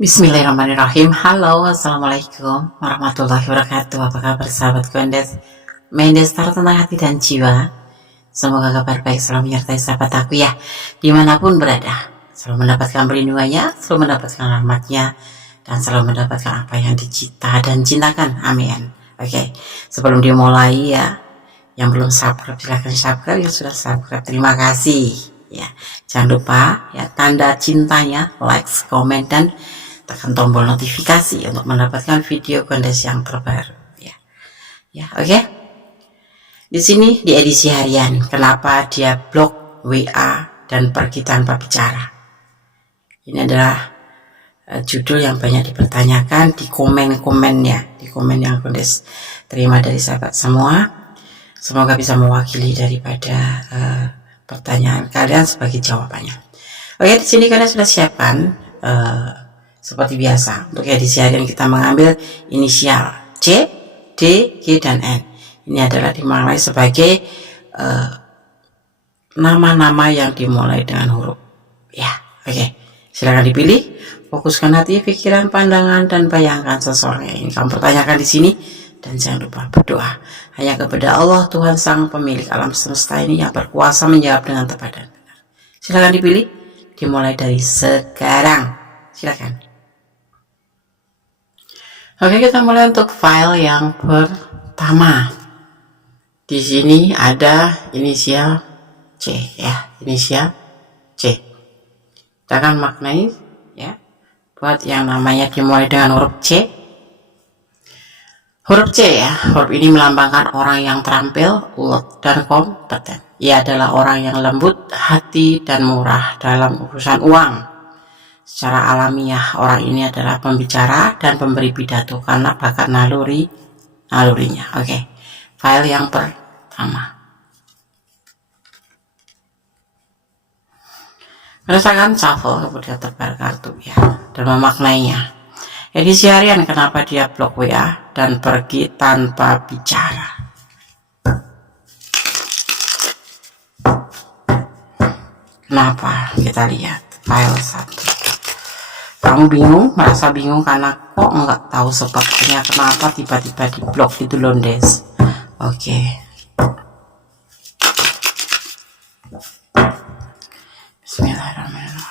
Bismillahirrahmanirrahim. Halo, assalamualaikum warahmatullahi wabarakatuh. Apa kabar sahabat Mendes tentang hati dan jiwa. Semoga kabar baik selalu menyertai sahabat aku ya, dimanapun berada. Selalu mendapatkan perlindungannya, selalu mendapatkan rahmatnya, dan selalu mendapatkan apa yang dicita dan cintakan. Amin. Oke, sebelum dimulai ya, yang belum subscribe silahkan subscribe, yang sudah subscribe terima kasih ya. Jangan lupa ya tanda cintanya, like, komen, dan tekan tombol notifikasi untuk mendapatkan video Gondes yang terbaru ya oke. Di sini di edisi harian, kenapa dia blok WA dan pergi tanpa bicara. Ini adalah judul yang banyak dipertanyakan di komen-komennya, di komen yang Gondes terima dari sahabat semua. Semoga bisa mewakili daripada pertanyaan kalian sebagai jawabannya. Oke, di sini kalian sudah siapkan seperti biasa, untuk edisi harian kita mengambil inisial C, D, G, dan N. Ini adalah dimaknai sebagai nama-nama yang dimulai dengan huruf ya. Oke, silakan dipilih. Fokuskan hati, pikiran, pandangan, dan bayangkan seseorang yang ingin kamu pertanyakan di sini. Dan jangan lupa berdoa hanya kepada Allah, Tuhan Sang Pemilik alam semesta ini, yang berkuasa menjawab dengan tepat dan benar. Silakan dipilih. Dimulai dari sekarang. Silakan. Oke, kita mulai untuk file yang pertama. Di sini ada inisial C ya, inisial C. Kita akan maknai ya, buat yang namanya dimulai dengan huruf C. Huruf C ya, huruf ini melambangkan orang yang terampil, ulet, dan kompeten. Ia adalah orang yang lembut hati dan murah dalam urusan uang. Secara alamiah, orang ini adalah pembicara dan pemberi pidato karena bakat nalurinya. Oke, file yang pertama. Rasakan shuffle, kemudian tebar kartu ya, dan memaknainya. Edisi harian, kenapa dia blok WA dan pergi tanpa bicara. Kenapa? Kita lihat file 1. Kamu bingung, merasa bingung karena kok nggak tahu sebabnya kenapa tiba-tiba di blok itu Londes. Oke. Bismillahirrahmanirrahim.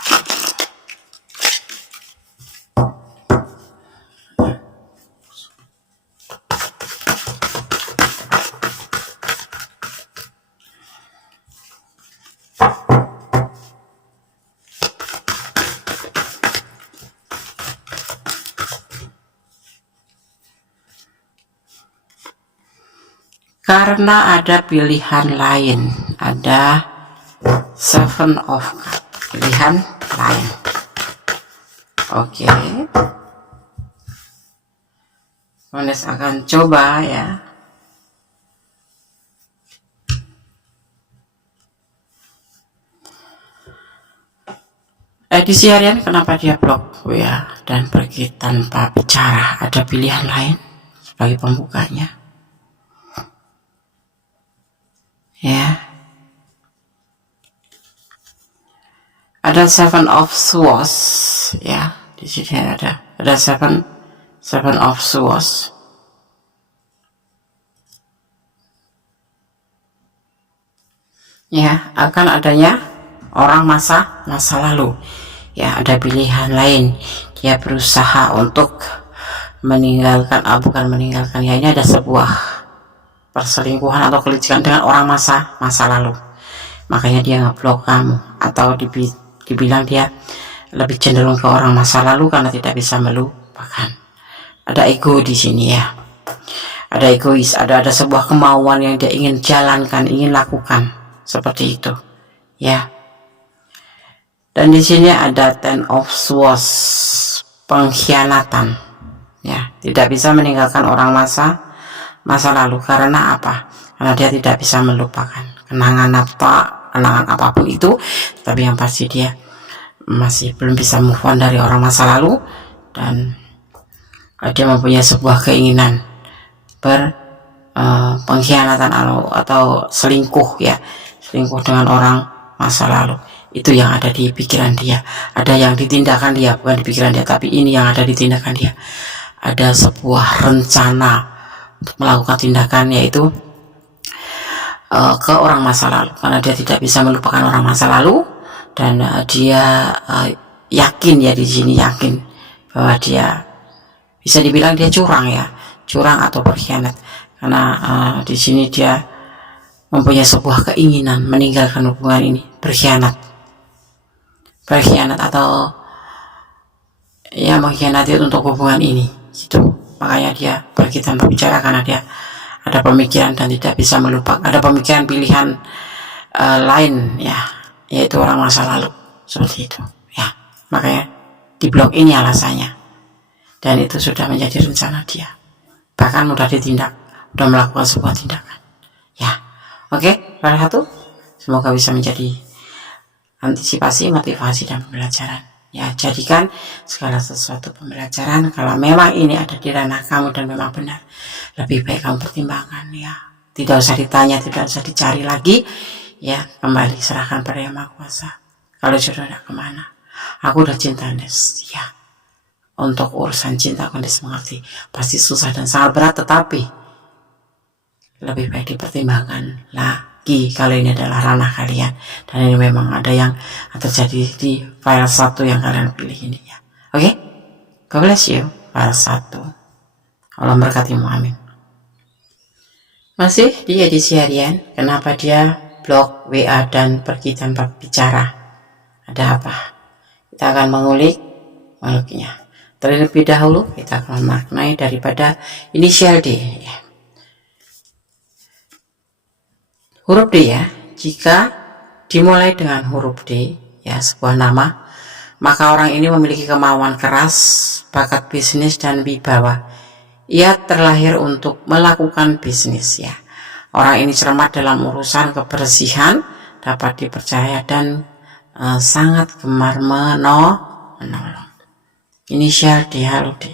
Karena ada pilihan lain, ada 7 of Cups, pilihan lain. Oke, Gondes akan coba ya. Edisi harian, kenapa dia blok WA dan pergi tanpa bicara. Ada pilihan lain sebagai pembukanya ya. Ada 7 of Swords ya. Di sini ada 7 of Swords. Ya, akan adanya orang masa lalu. Ya, ada pilihan lain. Dia berusaha untuk meninggalkan, bukan meninggalkan ya, ini ada sebuah perselingkuhan atau kelicikan dengan orang masa lalu. Makanya dia ngeblok kamu, atau dibilang dia lebih cenderung ke orang masa lalu karena tidak bisa melupakan. Ada ego di sini ya. Ada egois, ada sebuah kemauan yang dia ingin jalankan, ingin lakukan seperti itu ya. Dan di sini ada 10 of Swords, pengkhianatan ya. Tidak bisa meninggalkan orang masa lalu karena apa? Karena dia tidak bisa melupakan kenangan apapun itu, tapi yang pasti dia masih belum bisa move on dari orang masa lalu, dan dia mempunyai sebuah keinginan pengkhianatan atau selingkuh ya, selingkuh dengan orang masa lalu. itu yang ada di pikiran dia. Ada yang ditindakan dia, bukan di pikiran dia, tapi ini yang ada di tindakan dia. Ada sebuah rencana untuk melakukan tindakan, yaitu ke orang masa lalu, karena dia tidak bisa melupakan orang masa lalu. Dan dia yakin ya, di sini yakin bahwa dia bisa dibilang dia curang ya, curang atau berkhianat, karena di sini dia mempunyai sebuah keinginan meninggalkan hubungan ini, berkhianat atau ya mengkhianati untuk hubungan ini gitu. Makanya dia pergi tanpa bicara, karena dia ada pemikiran dan tidak bisa melupakan, ada pemikiran pilihan lain ya, yaitu orang masa lalu, seperti itu ya. Makanya di blog ini alasannya, dan itu sudah menjadi rencana dia, bahkan mudah ditindak, sudah melakukan sebuah tindakan ya. Oke, salah satu, semoga bisa menjadi antisipasi, motivasi, dan pembelajaran ya. Jadikan segala sesuatu pembelajaran. Kalau memang ini ada di ranah kamu dan memang benar, lebih baik kamu pertimbangkan ya. Tidak usah ditanya, tidak usah dicari lagi ya, kembali serahkan pada Yang Maha Kuasa. Kalau jodoh ada kemana, aku udah cinta Andes ya. Untuk urusan cinta, Andes mengerti pasti susah dan sangat berat, tetapi lebih baik dipertimbangkan lagi kalau ini adalah ranah kalian, dan ini memang ada yang terjadi di file 1 yang kalian pilih ini ya. Oke, God bless you. File 1, Allah berkatimu, amin. Masih di edisi harian, kenapa dia blok WA dan pergi tanpa bicara? Ada apa? Kita akan mengulik makhluknya. Terlebih dahulu kita akan memaknai daripada inisial D ya. Huruf D ya, jika dimulai dengan huruf D ya, sebuah nama, maka orang ini memiliki kemauan keras, bakat bisnis, dan wibawa. Ia terlahir untuk melakukan bisnis ya. Orang ini cermat dalam urusan kebersihan, dapat dipercaya, dan sangat gemar menolong. Inisial D, halo D.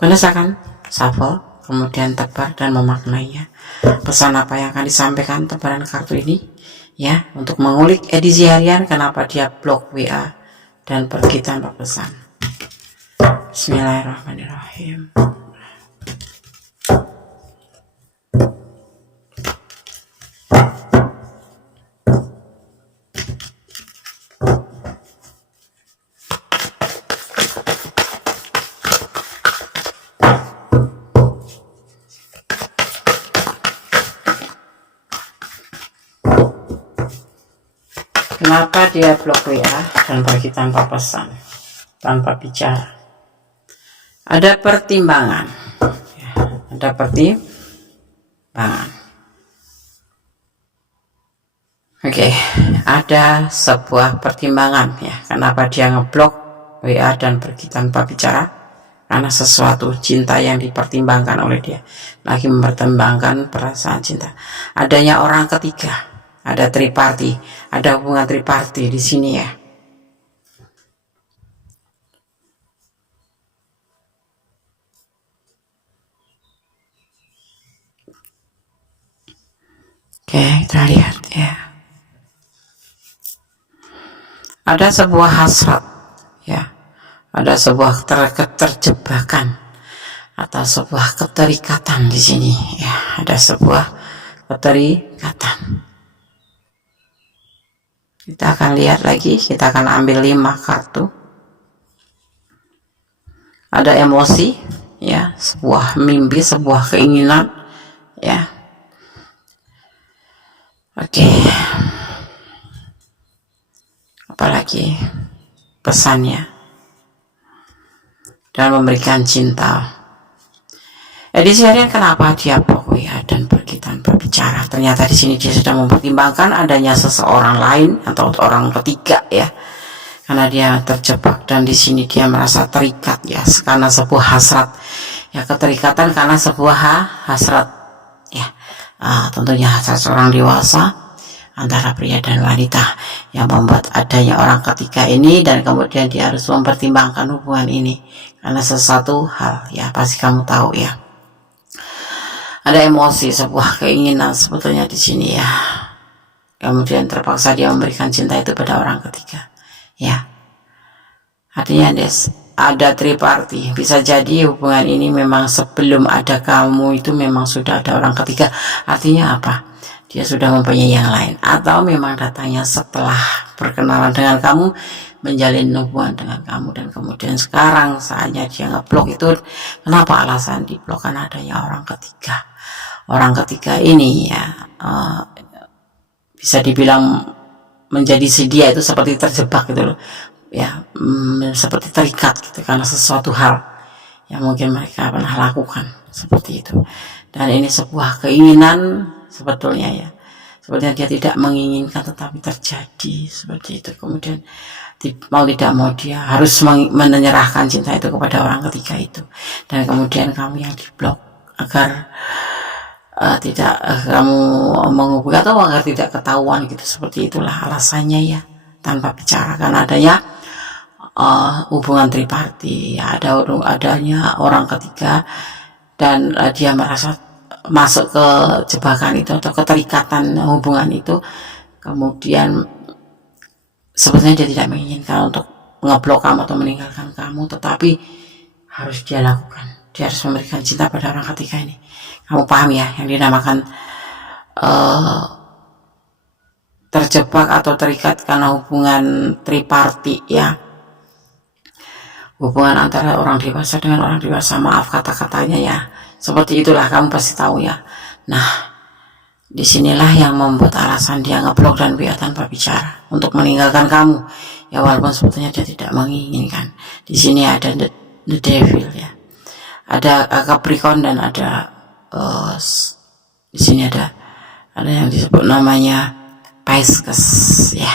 Gunakan shuffle, kemudian tebar dan memaknainya. Pesan apa yang akan disampaikan tebaran kartu ini ya, untuk mengulik edisi harian kenapa dia blok WA dan pergi tanpa pesan. Bismillahirrahmanirrahim. Kenapa dia blok WA dan pergi tanpa pesan, tanpa bicara? Ada pertimbangan ya, ada pertimbangan. Oke, ada sebuah pertimbangan ya, kenapa dia ngeblok WA dan pergi tanpa bicara. Karena sesuatu cinta yang dipertimbangkan oleh dia, lagi mempertimbangkan perasaan cinta. Adanya orang ketiga, ada triparty, ada hubungan triparty di sini ya. Oke, kita lihat ya. Ada sebuah hasrat ya, ada sebuah keterjebakan atau sebuah keterikatan di sini ya. Ada sebuah keterikatan. Kita akan lihat lagi, kita akan ambil 5 kartu. Ada emosi ya, sebuah mimpi, sebuah keinginan ya. Oke. Apalagi pesannya, dan memberikan cinta. Edisi harian kenapa dia blok WA dan pergi tanpa bicara? Ternyata di sini dia sudah mempertimbangkan adanya seseorang lain atau orang ketiga ya, karena dia terjebak, dan di sini dia merasa terikat ya, karena sebuah hasrat ya, keterikatan karena sebuah hasrat ya. Tentunya hasrat seorang dewasa antara pria dan wanita yang membuat adanya orang ketiga ini, dan kemudian dia harus mempertimbangkan hubungan ini karena sesuatu hal ya, pasti kamu tahu ya. Ada emosi, sebuah keinginan sebetulnya di sini ya. kemudian terpaksa dia memberikan cinta itu pada orang ketiga. Ya, artinya ada triparty. Bisa jadi hubungan ini memang sebelum ada kamu itu memang sudah ada orang ketiga. Artinya apa? Dia sudah mempunyai yang lain, atau memang datangnya setelah berkenalan dengan kamu, menjalin hubungan dengan kamu, dan kemudian sekarang saatnya dia ngeblok. Itu kenapa alasan diblok? Karena adanya orang ketiga. Orang ketiga ini ya bisa dibilang menjadi si dia itu seperti terjebak gitu loh ya, seperti terikat gitu karena sesuatu hal yang mungkin mereka pernah lakukan seperti itu. Dan ini sebuah keinginan sebetulnya ya, sebetulnya dia tidak menginginkan tetapi terjadi seperti itu. Kemudian mau tidak mau dia harus menyerahkan cinta itu kepada orang ketiga itu, dan kemudian kamu yang diblok agar tidak kamu menghubungi atau agar tidak ketahuan gitu. Seperti itulah alasannya ya, tanpa bicara, karena adanya hubungan triparty ya, adanya orang ketiga, dan dia merasa masuk ke jebakan itu atau keterikatan hubungan itu. Kemudian sebetulnya dia tidak menginginkan untuk ngeblok kamu atau meninggalkan kamu, tetapi harus dia lakukan. Dia harus memberikan cinta pada orang ketiga ini. Kamu paham ya, yang dinamakan terjebak atau terikat karena hubungan triparty ya, hubungan antara orang dewasa dengan orang dewasa. Maaf kata-katanya ya, seperti itulah, kamu pasti tahu ya. Nah, disinilah yang membuat alasan dia ngeblok dan WA tanpa bicara untuk meninggalkan kamu ya, walaupun sebetulnya dia tidak menginginkan. Di sini ada the devil ya, ada Capricorn, dan ada di sini ada yang disebut namanya Pisces ya.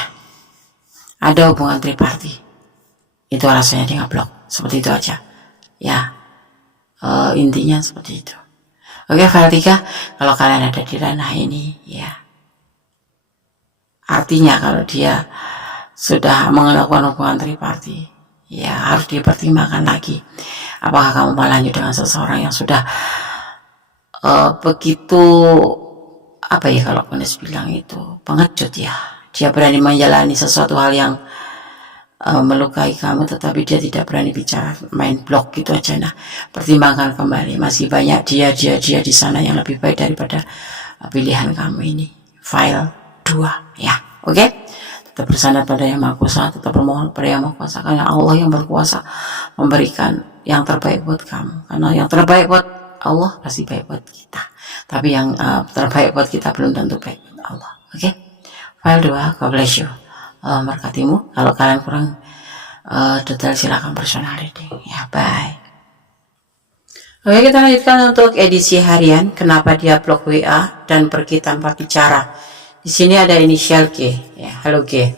Ada hubungan triparty, itu alasannya dia ngeblok. Seperti itu aja ya, intinya seperti itu. Oke, file 3, kalau kalian ada di ranah ini ya, artinya kalau dia sudah melakukan hubungan triparty ya, harus dipertimbangkan lagi apakah kamu mau lanjut dengan seseorang yang sudah begitu apa ya, kalau Penis bilang itu pengecut ya. Dia berani menjalani sesuatu hal yang melukai kamu, tetapi dia tidak berani bicara, main blok gitu aja. Nah, pertimbangkan kembali, masih banyak dia di sana yang lebih baik daripada pilihan kamu ini. File 2 ya. Oke, tetap bersandar pada Yang Maha Kuasa, tetap bermohon pada Yang Maha Kuasa, karena Allah yang berkuasa memberikan yang terbaik buat kamu. Karena yang terbaik buat Allah pasti baik buat kita, tapi yang terbaik buat kita belum tentu baik buat Allah. Oke, file 2, God bless you. Berkatimu. Kalau kalian kurang detail silahkan personal reading ya. Bye. Oke, kita lanjutkan untuk edisi harian. Kenapa dia blok WA dan pergi tanpa bicara? Di sini ada inisial G ya. Halo G.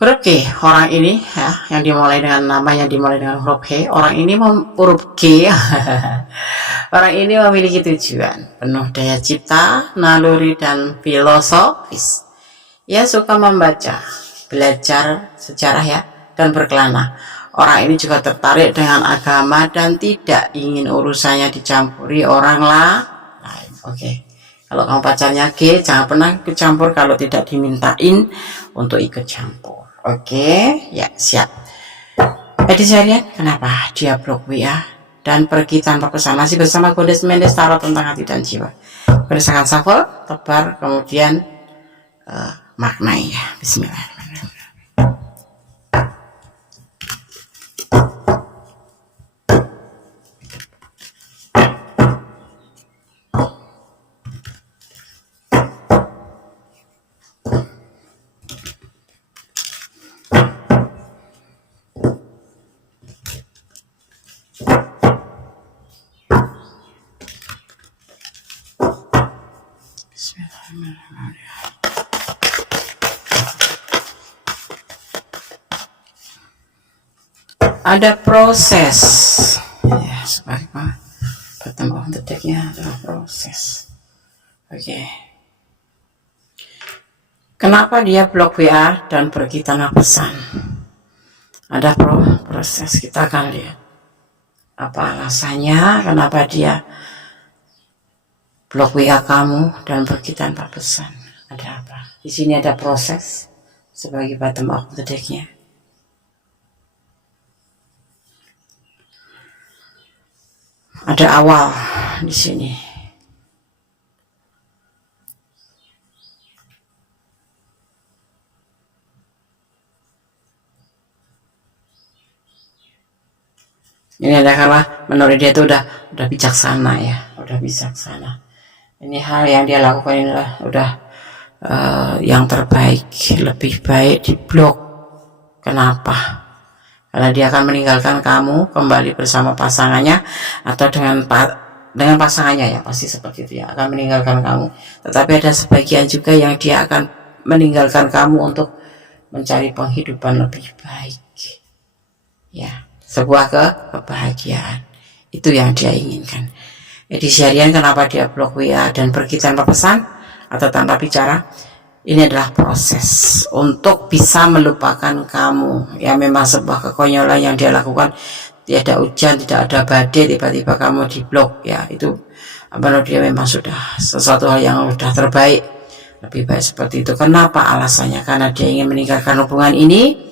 Huruf G, orang ini ya, yang dimulai dengan namanya dimulai dengan huruf G. Orang ini huruf G. Orang ini memiliki tujuan, penuh daya cipta, naluri, dan filosofis. Ia suka membaca, belajar sejarah ya, dan berkelana. Orang ini juga tertarik dengan agama dan tidak ingin urusannya dicampuri orang lain. Oke. Kalau kamu pacarnya G, jangan pernah ikut campur kalau tidak dimintain untuk ikut campur. Oke, ya siap. Edisi harian, kenapa dia blok WA dan pergi tanpa pesan? Masih bersama Goddess Mendes, tarot tentang hati dan jiwa. Berdasarkan shuffle, tebar, kemudian maknai ya. Bismillahirrahmanirrahim. Ada proses ya, sebaliknya pertemuan detiknya adalah proses. Oke. Kenapa dia blok WA dan pergi tanpa pesan? Ada proses, kita akan lihat apa alasannya, kenapa dia blok WA kamu dan pergi tanpa pesan. Ada apa? Di sini ada proses sebagai bottom of the deck-nya. Ada awal di sini. Ini adalah menurut dia itu udah bijaksana ya, udah bijaksana. Ini hal yang dia lakukan ini udah yang terbaik, lebih baik diblok. Kenapa? Karena dia akan meninggalkan kamu kembali bersama pasangannya atau dengan pasangannya ya, pasti seperti itu ya, akan meninggalkan kamu. Tetapi ada sebagian juga yang dia akan meninggalkan kamu untuk mencari penghidupan lebih baik. Ya, sebuah kebahagiaan. Itu yang dia inginkan. Edisi harian kenapa dia blok WA dan pergi tanpa pesan atau tanpa bicara? Ini adalah proses untuk bisa melupakan kamu. Ya memang sebuah kekonyolan yang dia lakukan. Tidak ada hujan, tidak ada badai, tiba-tiba kamu diblok. Ya itu menurut dia memang sudah sesuatu hal yang sudah terbaik. Lebih baik seperti itu. Kenapa alasannya? Karena dia ingin meninggalkan hubungan ini.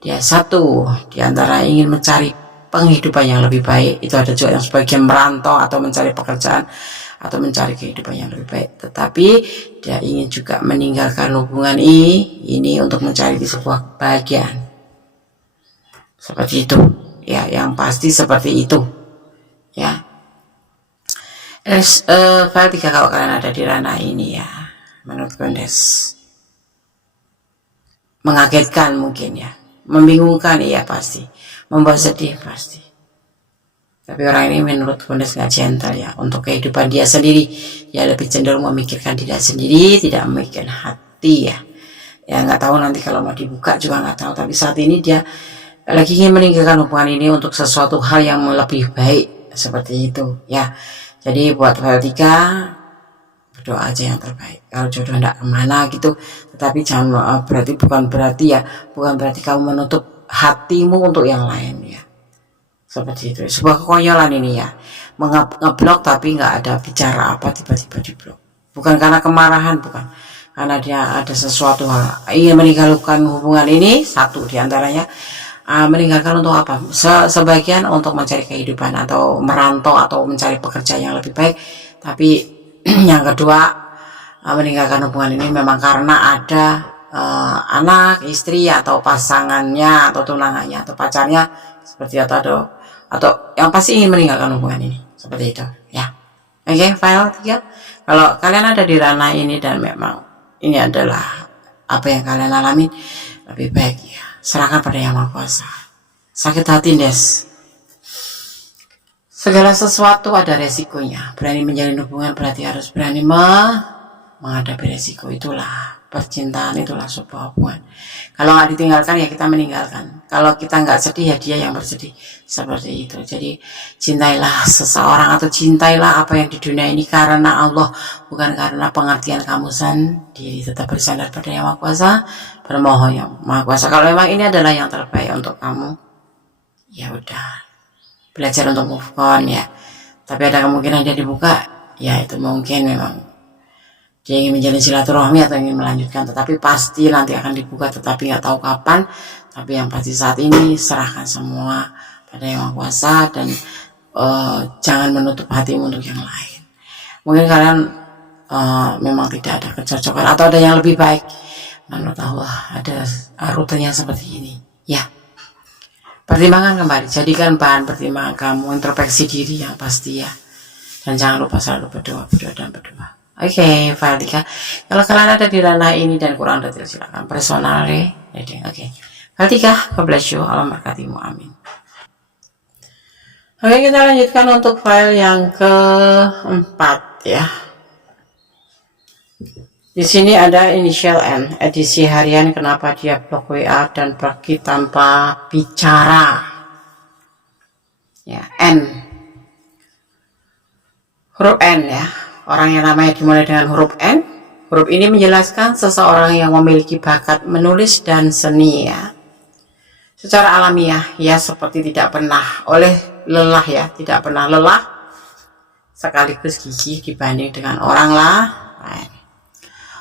Dia satu diantara ingin mencari penghidupan yang lebih baik. Itu ada juga yang sebagian merantau atau mencari pekerjaan atau mencari kehidupan yang lebih baik. Tetapi dia ingin juga meninggalkan hubungan ini untuk mencari di sebuah kebahagiaan. Seperti itu. Ya, yang pasti seperti itu. Ya. File 3 kalau kalian ada di ranah ini ya. Menurut Gondes. Mengagetkan mungkin ya. Membingungkan iya pasti. Membuat sedih pasti. Tapi orang ini menurut Gondes gak gentle ya. Untuk kehidupan dia sendiri. Dia lebih cenderung memikirkan diri sendiri. Tidak memikirkan hati ya. Ya gak tahu nanti kalau mau dibuka juga gak tahu. Tapi saat ini dia lagi ingin meninggalkan hubungan ini untuk sesuatu hal yang lebih baik. Seperti itu ya. Jadi buat file 3. Berdoa aja yang terbaik. Kalau jodoh gak kemana gitu. Tetapi jangan bukan berarti kamu menutup hatimu untuk yang lain ya. Seperti itu. Sebuah kekonyolan ini ya. Ngeblok tapi nggak ada bicara apa tiba-tiba diblok. Bukan karena kemarahan, bukan. Karena dia ada sesuatu hal ingin meninggalkan hubungan ini. Satu diantaranya meninggalkan untuk apa? Sebagian untuk mencari kehidupan atau merantau atau mencari pekerjaan yang lebih baik. Tapi yang kedua meninggalkan hubungan ini memang karena ada anak, istri atau pasangannya atau tunangannya atau pacarnya seperti itu atau yang pasti ingin meninggalkan hubungan ini seperti itu ya. Oke, file 3 kalau kalian ada di ranah ini dan memang ini adalah apa yang kalian alami, lebih baik ya serahkan pada Yang Maha Kuasa. Sakit hati Des, segala sesuatu ada resikonya. Berani menjalin hubungan berarti harus berani menghadapi resiko. Itulah percintaan, itulah sebuah hubungan. Kalau nggak ditinggalkan ya kita meninggalkan. Kalau kita nggak sedih ya dia yang bersedih. Seperti itu. Jadi cintailah seseorang atau cintailah apa yang di dunia ini karena Allah, bukan karena pengertian kamu sendiri. Tetap bersandar pada Yang Maha Kuasa, bermohon Yang Maha Kuasa. Kalau memang ini adalah yang terbaik untuk kamu, ya udah belajar untuk move on ya. Tapi ada kemungkinan dia dibuka, ya itu mungkin memang dia ingin menjalin silaturahmi atau ingin melanjutkan, tetapi pasti nanti akan dibuka, tetapi nggak tahu kapan. Tapi yang pasti saat ini serahkan semua pada Yang Maha Kuasa dan jangan menutup hatimu untuk yang lain. Mungkin kalian memang tidak ada kecocokan atau ada yang lebih baik. Menurut Allah ada rutenya seperti ini ya. Pertimbangkan kembali, jadikan bahan pertimbangan kamu, introspeksi diri yang pasti ya. Dan jangan lupa selalu berdoa dan berdoa. Oke, file 3. Kalau kalian ada di ranah ini dan kurang detail silakan personal reading. Oke. File 3, God bless you, Allah berkatimu, amin. Oke, kita lanjutkan untuk file yang keempat ya. Di sini ada initial N, edisi harian kenapa dia blok WA dan pergi tanpa bicara. Ya, N. Huruf N ya. Orang yang namanya dimulai dengan huruf N. Huruf ini menjelaskan seseorang yang memiliki bakat menulis dan seni ya. Secara alamiah ya seperti tidak pernah lelah ya, tidak pernah lelah sekaligus gigih dibanding dengan orang lain.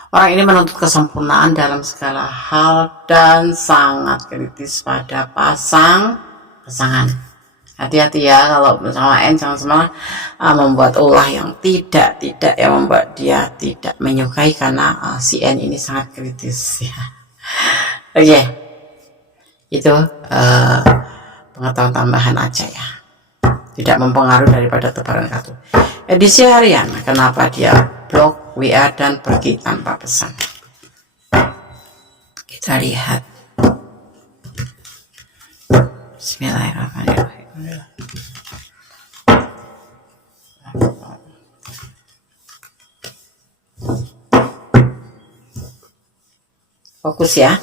Orang ini menuntut kesempurnaan dalam segala hal dan sangat kritis pada pasangan. Hati-hati ya kalau bersama N, jangan semua membuat ulah yang tidak yang membuat dia tidak menyukai, karena si N ini sangat kritis ya. Oke. Itu pengetahuan tambahan aja ya. Tidak mempengaruhi daripada tebaran kartu. Edisi harian, kenapa dia blok WA dan pergi tanpa pesan? Kita lihat. Bismillahirrahmanirrahim. Fokus ya.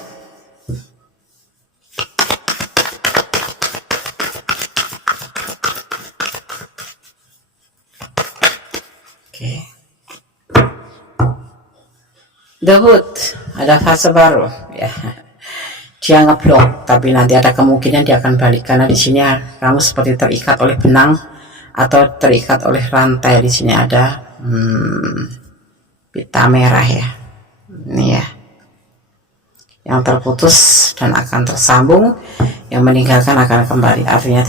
Oke. Debut, ada fase baru ya. Dia ngeblok, tapi nanti ada kemungkinan dia akan balik, karena di sini kamu seperti terikat oleh benang atau terikat oleh rantai. Di sini ada pita merah ya. Ini ya. Yang terputus dan akan tersambung, yang meninggalkan akan kembali. Artinya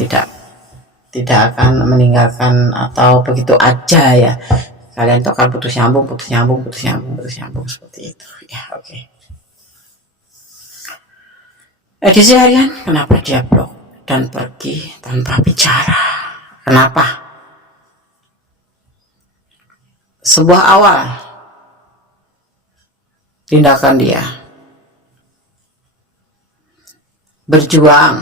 tidak akan meninggalkan atau begitu aja ya. Kalian tuh akan putus nyambung seperti itu ya. Oke. Edisi harian, kenapa dia blok dan pergi tanpa bicara? Kenapa? Sebuah awal tindakan dia berjuang,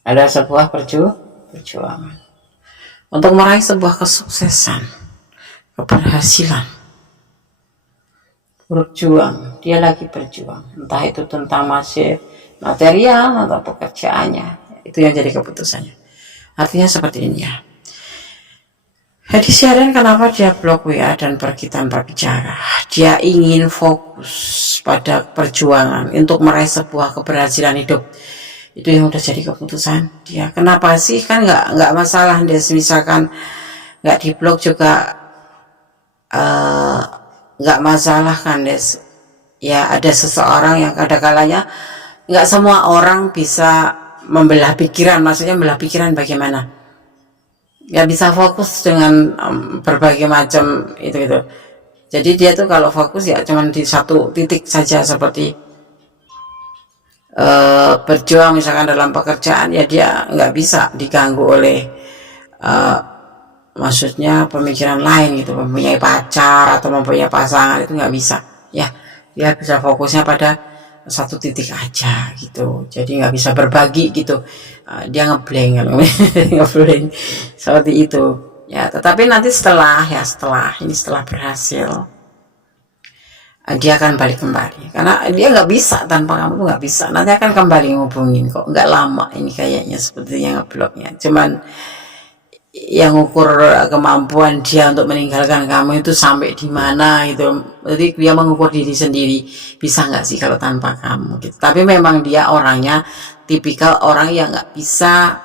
ada sebuah perjuangan untuk meraih sebuah kesuksesan, keberhasilan. Berjuang, dia lagi berjuang, entah itu tentang material atau pekerjaannya, itu yang jadi keputusannya. Artinya seperti ini ya. Edisi harian, kenapa dia blok WA dan pergi tanpa bicara? Dia ingin fokus pada perjuangan untuk meraih sebuah keberhasilan hidup. Itu yang udah jadi keputusan dia. Kenapa sih? Kan nggak masalah dia misalkan nggak diblok juga, nggak masalah kan Des. Ya ada seseorang yang kadang-kalanya nggak semua orang bisa membelah pikiran. Maksudnya membelah pikiran bagaimana? Nggak bisa fokus dengan berbagai macam itu. Jadi dia tuh kalau fokus ya cuman di satu titik saja, seperti berjuang misalkan dalam pekerjaan ya, dia nggak bisa diganggu oleh maksudnya pemikiran lain gitu, mempunyai pacar atau mempunyai pasangan, itu nggak bisa ya. Dia bisa fokusnya pada satu titik aja gitu, jadi nggak bisa berbagi gitu. Dia ngeblank ngeblank seperti itu ya. Tetapi nanti setelah berhasil, dia akan balik kembali, karena dia nggak bisa tanpa kamu, nggak bisa. Nanti akan kembali ngubungin kok, nggak lama ini kayaknya sepertinya ngebloknya. Cuman yang ukur kemampuan dia untuk meninggalkan kamu itu sampai di mana gitu. Jadi dia mengukur diri sendiri, bisa nggak sih kalau tanpa kamu gitu. Tapi memang dia orangnya tipikal orang yang nggak bisa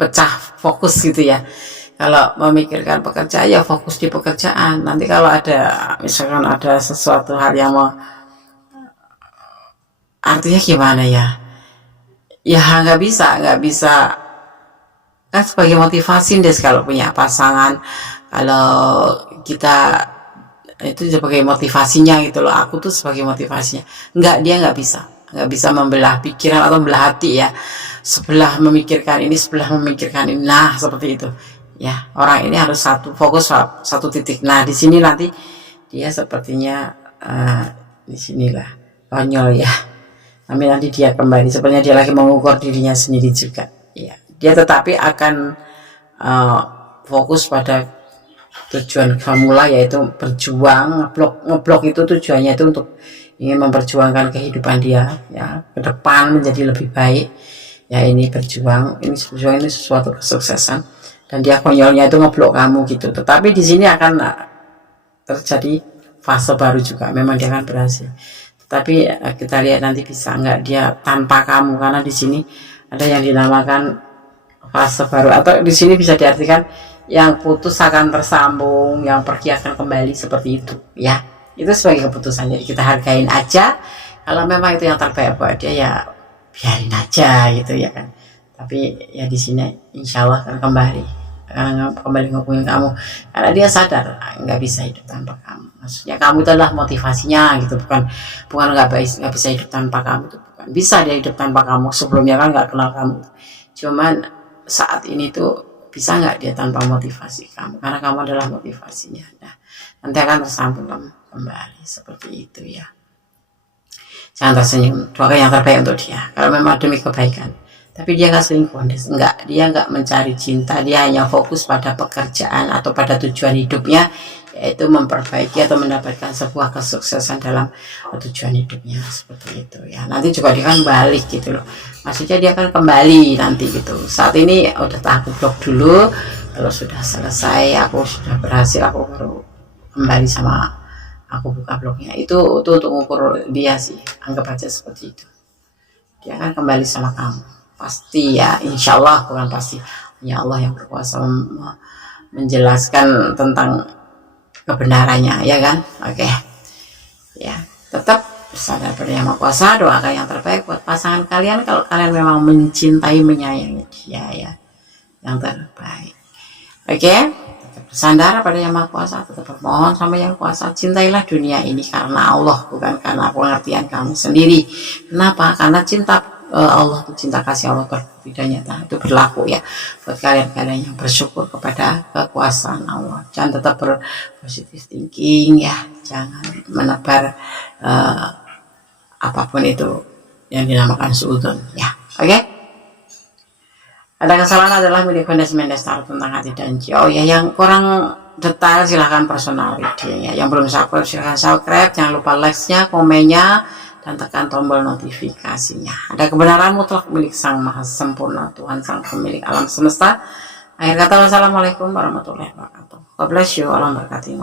pecah fokus gitu ya. Kalau memikirkan pekerjaan ya fokus di pekerjaan. Nanti kalau ada misalkan ada sesuatu hal yang mau, artinya gimana ya? Ya nggak bisa kan sebagai motivasi Des, kalau punya pasangan, kalau kita itu sebagai motivasinya gitu loh. Aku tuh sebagai motivasinya. Dia nggak bisa membelah pikiran atau membelah hati ya. Sebelah memikirkan ini, sebelah memikirkan ini. Nah seperti itu. Ya, orang ini harus fokus satu titik. Nah, di sini nanti dia sepertinya di sinilah konyol ya. Tapi nanti dia kembali. Sebenarnya dia lagi mengukur dirinya sendiri juga. Ya, dia tetapi akan fokus pada tujuan semula, yaitu berjuang. Ngeblok itu tujuannya itu untuk ingin memperjuangkan kehidupan dia ya ke depan menjadi lebih baik. Ya ini berjuang, ini sesuatu kesuksesan. Dan dia konyolnya itu ngeblok kamu gitu. Tetapi di sini akan terjadi fase baru juga. Memang dia akan berhasil. Tapi kita lihat nanti bisa nggak dia tanpa kamu, karena di sini Ada yang dinamakan fase baru, atau di sini bisa diartikan yang putus akan tersambung, yang pergi akan kembali, seperti itu ya. Itu sebagai keputusan, jadi kita hargain aja. Kalau memang itu yang terbaik buat dia, ya biarin aja gitu ya kan. Tapi ya di sini insya Allah akan kembali ngomongin kamu, karena dia sadar nggak bisa hidup tanpa kamu. Maksudnya kamu itu adalah motivasinya gitu, bukan nggak bisa hidup tanpa kamu, itu bukan, bisa dia hidup tanpa kamu. Sebelumnya kan nggak kenal kamu, cuman saat ini tuh bisa nggak dia tanpa motivasi kamu, karena kamu adalah motivasinya. Nah, nanti akan tersambung kembali, seperti itu ya. Jangan tersenyum, doakan yang terbaik untuk dia kalau memang demi kebaikan. Tapi dia nggak selingkuh, dia nggak mencari cinta, dia hanya fokus pada pekerjaan atau pada tujuan hidupnya, yaitu memperbaiki atau mendapatkan sebuah kesuksesan dalam tujuan hidupnya, seperti itu ya. Nanti juga dia kan balik gitu loh, maksudnya dia akan kembali nanti gitu. Saat ini udah aku blok dulu, kalau sudah selesai, aku sudah berhasil, aku baru kembali sama aku buka blognya. Itu untuk mengukur dia sih, anggap aja seperti itu. Dia akan kembali sama kamu pasti ya, insya Allah. Bukan pasti, hanya Allah yang berkuasa menjelaskan tentang kebenarannya ya kan. Oke ya, tetap bersandar pada Yang Maha Kuasa, doakan yang terbaik buat pasangan kalian kalau kalian memang mencintai, menyayangi dia ya, yang terbaik. Oke, tetap bersandar pada Yang Maha Kuasa, tetap bermohon sama Yang Kuasa. Cintailah dunia ini karena Allah, bukan karena pengertian kamu sendiri. Kenapa? Karena cinta Allah itu, cinta kasih Allah tidak nyata, itu berlaku ya buat kalian yang bersyukur kepada kekuasaan Allah. Jangan tetap berpositif thinking ya, jangan menebar apapun itu yang dinamakan suudzon ya. Oke? Ada kesalahan adalah milik Mendes Tarot tentang hati dan jiwa. Oh ya, yang kurang detail silahkan personal reading ya. Yang belum subscribe silahkan subscribe, jangan lupa like-nya, komennya, dan tekan tombol notifikasinya. Ada kebenaran mutlak milik Sang Maha Sempurna, Tuhan Sang Pemilik alam semesta. Akhir kata, wassalamualaikum warahmatullahi wabarakatuh. God bless you. Alam berkati.